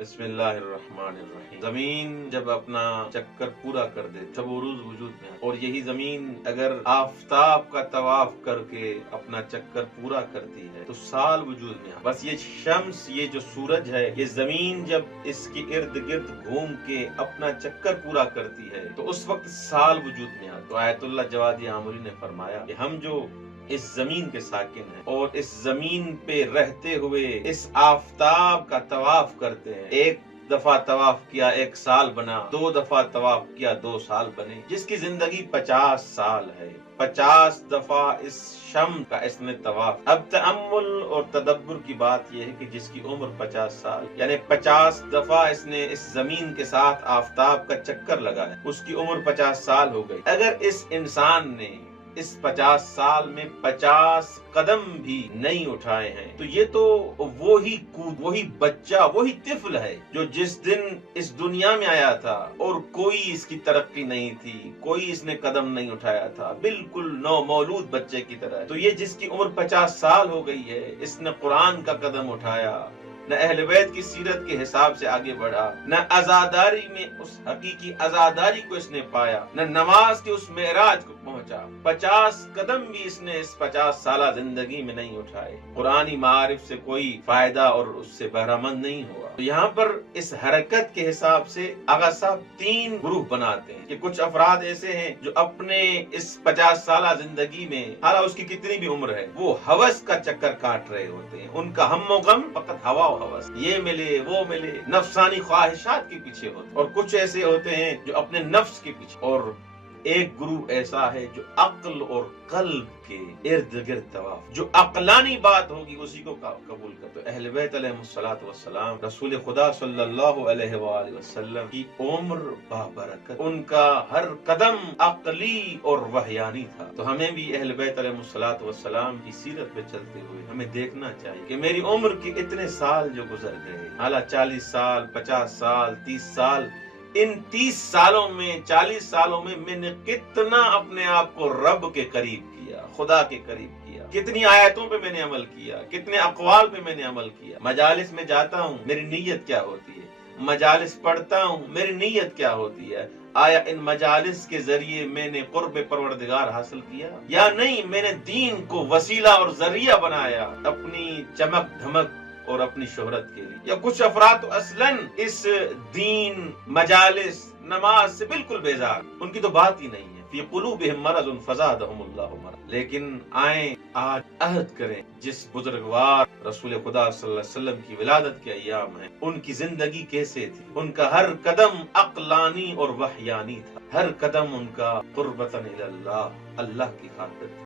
بسم اللہ الرحمن الرحیم۔ زمین جب اپنا چکر پورا کر دے تب عروج وجود میں آتا، اور یہی زمین اگر آفتاب کا طواف کر کے اپنا چکر پورا کرتی ہے تو سال وجود میں آتا۔ بس یہ شمس، یہ جو سورج ہے، یہ زمین جب اس کے ارد گرد گھوم کے اپنا چکر پورا کرتی ہے تو اس وقت سال وجود میں آتا۔ تو آیت اللہ جوادی آمری نے فرمایا کہ ہم جو اس زمین کے ساکن ہیں اور اس زمین پہ رہتے ہوئے اس آفتاب کا طواف کرتے ہیں، ایک دفعہ طواف کیا 1 سال بنا، 2 دفعہ طواف کیا 2 سال بنے، جس کی زندگی 50 سال ہے، 50 دفعہ اس شم کا اس نے طواف۔ اب تأمل اور تدبر کی بات یہ ہے کہ جس کی عمر 50 سال، یعنی 50 دفعہ اس نے اس زمین کے ساتھ آفتاب کا چکر لگایا، اس کی عمر 50 سال ہو گئی۔ اگر اس انسان نے اس 50 سال میں 50 قدم بھی نہیں اٹھائے ہیں تو یہ تو وہی بچہ، وہی طفل ہے جو جس دن اس دنیا میں آیا تھا اور کوئی اس کی ترقی نہیں تھی، کوئی اس نے قدم نہیں اٹھایا تھا، بالکل نو مولود بچے کی طرح۔ تو یہ جس کی عمر 50 سال ہو گئی ہے، اس نے قرآن کا قدم اٹھایا، نہ اہل بیت کی سیرت کے حساب سے آگے بڑھا، نہ عزاداری میں اس حقیقی عزاداری کو اس نے پایا، نہ نماز کے اس معراج کو پہنچا۔ 50 قدم بھی اس نے اس 50 سالہ زندگی میں نہیں اٹھائے۔ قرآنی معارف سے کوئی فائدہ اور اس سے بہرہ مند نہیں ہوا۔ تو یہاں پر اس حرکت کے حساب سے آغا صاحب 3 گروہ بناتے ہیں کہ کچھ افراد ایسے ہیں جو اپنے اس 50 سالہ زندگی میں، حالانکہ اس کی کتنی بھی عمر ہے، وہ ہوس کا چکر کاٹ رہے ہوتے ہیں۔ ان کا ہم و غم فقط ہوا و ہوس، یہ ملے وہ ملے، نفسانی خواہشات کے پیچھے ہوتے، اور کچھ ایسے ہوتے ہیں جو اپنے نفس کے پیچھے، اور ایک گروہ ایسا ہے جو عقل اور قلب کے ارد گرد طواف، جو عقلانی بات ہوگی اسی کو قبول کرتے۔ اہل بیت علیہ الصلوۃ والسلام، رسول خدا صلی اللہ علیہ وآلہ وسلم کی عمر بابرکت، ان کا ہر قدم عقلی اور وحیانی تھا۔ تو ہمیں بھی اہل بیت علیہ الصلوۃ والسلام کی سیرت پہ چلتے ہوئے ہمیں دیکھنا چاہیے کہ میری عمر کے اتنے سال جو گزر گئے، حالانکہ 40 سال، 50 سال، 30 سال، ان 30 سالوں میں، 40 سالوں میں میں نے کتنا اپنے آپ کو رب کے قریب کیا، خدا کے قریب کیا، کتنی آیتوں پہ میں نے عمل کیا، کتنے اقوال پہ میں نے عمل کیا۔ مجالس میں جاتا ہوں، میری نیت کیا ہوتی ہے، مجالس پڑھتا ہوں، میری نیت کیا ہوتی ہے، آیا ان مجالس کے ذریعے میں نے قرب پروردگار حاصل کیا یا نہیں، میں نے دین کو وسیلہ اور ذریعہ بنایا اپنی چمک دھمک اور اپنی شہرت کے لیے۔ یا کچھ افراد تو اصلاً اس دین، مجالس، نماز سے بالکل بیزار، ان کی تو بات ہی نہیں ہے۔ فی قلوبہم مرض فزادہم اللہ مرض۔ لیکن آئیں آج عہد کریں، جس بزرگوار رسول خدا صلی اللہ علیہ وسلم کی ولادت کے ایام ہیں، ان کی زندگی کیسے تھی؟ ان کا ہر قدم عقلانی اور وحیانی تھا، ہر قدم ان کا قربتاً الی اللہ، اللہ کی خاطر۔